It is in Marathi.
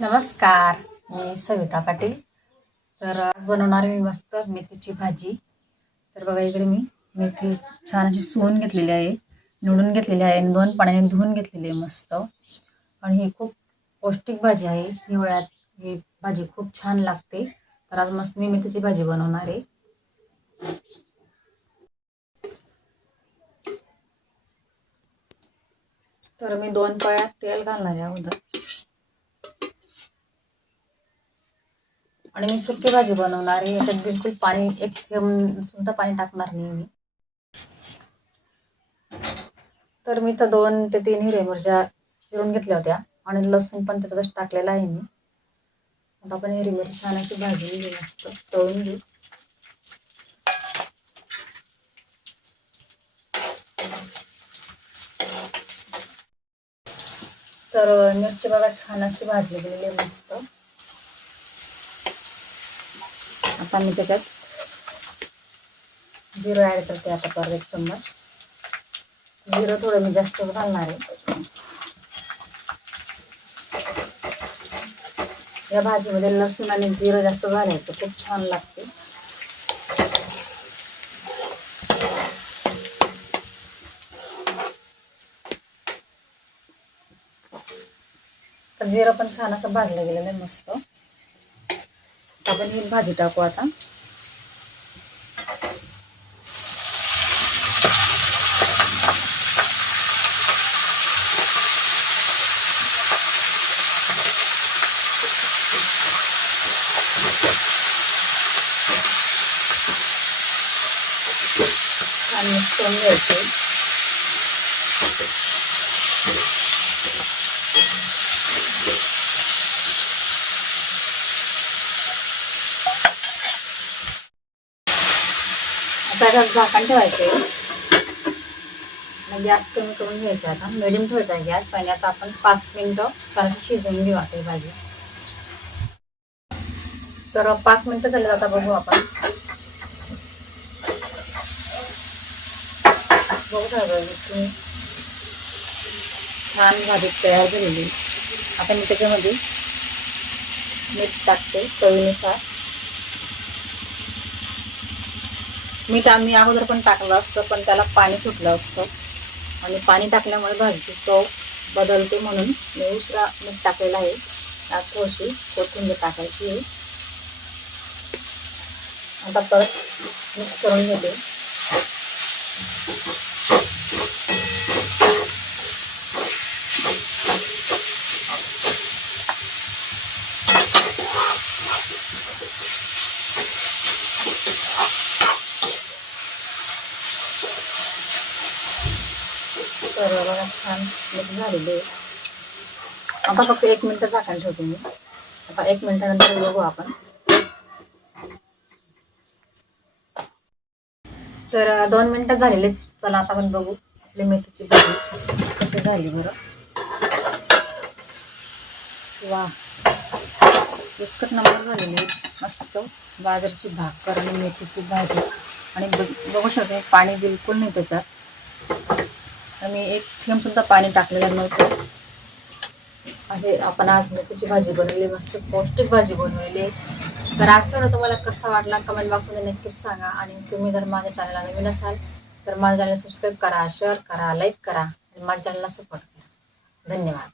नमस्कार मी सविता पाटील. तर आज बनवणार मी मस्त मेथीची भाजी. तर बघा इकडे मी मेथी छान अशी सोन घेतलेली आहे निवडून घेतलेली आहे आणि दोन पाण्याने धुवून घेतलेली आहे मस्त. आणि ही खूप पौष्टिक भाजी आहे. हिवाळ्यात ही भाजी खूप छान लागते. तर आज मस्त मी मेथीची भाजी बनवणार आहे. तर मी दोन पळ्या तेल घालणार आहे अगोदर. आणि मी सुकी भाजी बनवणार आहे. याच्यात बिलकुल पाणी एक सुद्धा पाणी टाकणार नाही मी. तर मी तर दोन ते तीन हिरव्या मिरच्या चिरून घेतल्या होत्या आणि लसूण पण त्याच्यातच टाकलेला आहे मी. आता आपण हिरवी मिरची छान अशी भाजी घेऊ मस्त. तळून घेऊ. तर मिरची बघा छान अशी भाजली गेलेली मस्त. आता मी त्याच्यात जिरं ॲड करते आता परत एक चम्मच. जिरं थोडं मी जास्त घालणार आहे. या भाजीमध्ये लसूण आणि जिरं जास्त घालायचं खूप छान लागते. तर जिरं पण छान असं भाजलं गेलेलं आहे मस्त. आपण ही भाजी टाकू आता आणि मिक्स आता याच्यात झाकण ठेवायचं आहे. गॅस कमी करून घ्यायचा आता. मिडियम ठेवायचा आहे गॅस आणि आता आपण पाच मिनटं छान शिजवून घेऊ आता ही भाजी. तर पाच मिनटं झाले आता बघू आपण. बघू शकता तुम्ही. छान भाजी तयार झालेली. आता मी त्याच्यामध्ये मीठ टाकते चवीनुसार. मीठ आम्ही अगोदर पण टाकलं असतं पण त्याला पाणी सुटलं असतं. आणि पाणी टाकल्यामुळे भाजीची चव बदलते म्हणून मी उशिरा मीठ टाकलेलं आहे. त्यात थोडीशी कोथिंबीर टाकायची आहे. आता परत मिक्स करून घेते. तर बघा छान मिक्स झालेले. आता फक्त एक मिनटं झाकण ठेवते मी. आता एक मिनटानंतर बघू आपण. तर दोन मिनटं झालेले चला आता आपण बघू आपली मेथीची भाजी कशी झाली बरं. वा एकच नंबर झालेली मस्त. बाजरीची भाकर आणि मेथीची भाजी. आणि बघू शकते पाणी बिलकुल नाही त्याच्यात. मी एक थेंब सुद्धा पाणी टाकलेलं नव्हतं. असे आपण आज मेथीची भाजी बनवली मस्त पौष्टिक भाजी बनवली. तर आजचा व्हिडिओ तुम्हाला कसा वाटला कमेंट बॉक्समध्ये नक्कीच सांगा. आणि तुम्ही जर माझ्या चॅनलला नवीन असाल तर माझ्या चॅनल सबस्क्राईब करा शेअर करा लाईक करा आणि माझ्या चॅनलला सपोर्ट करा. धन्यवाद.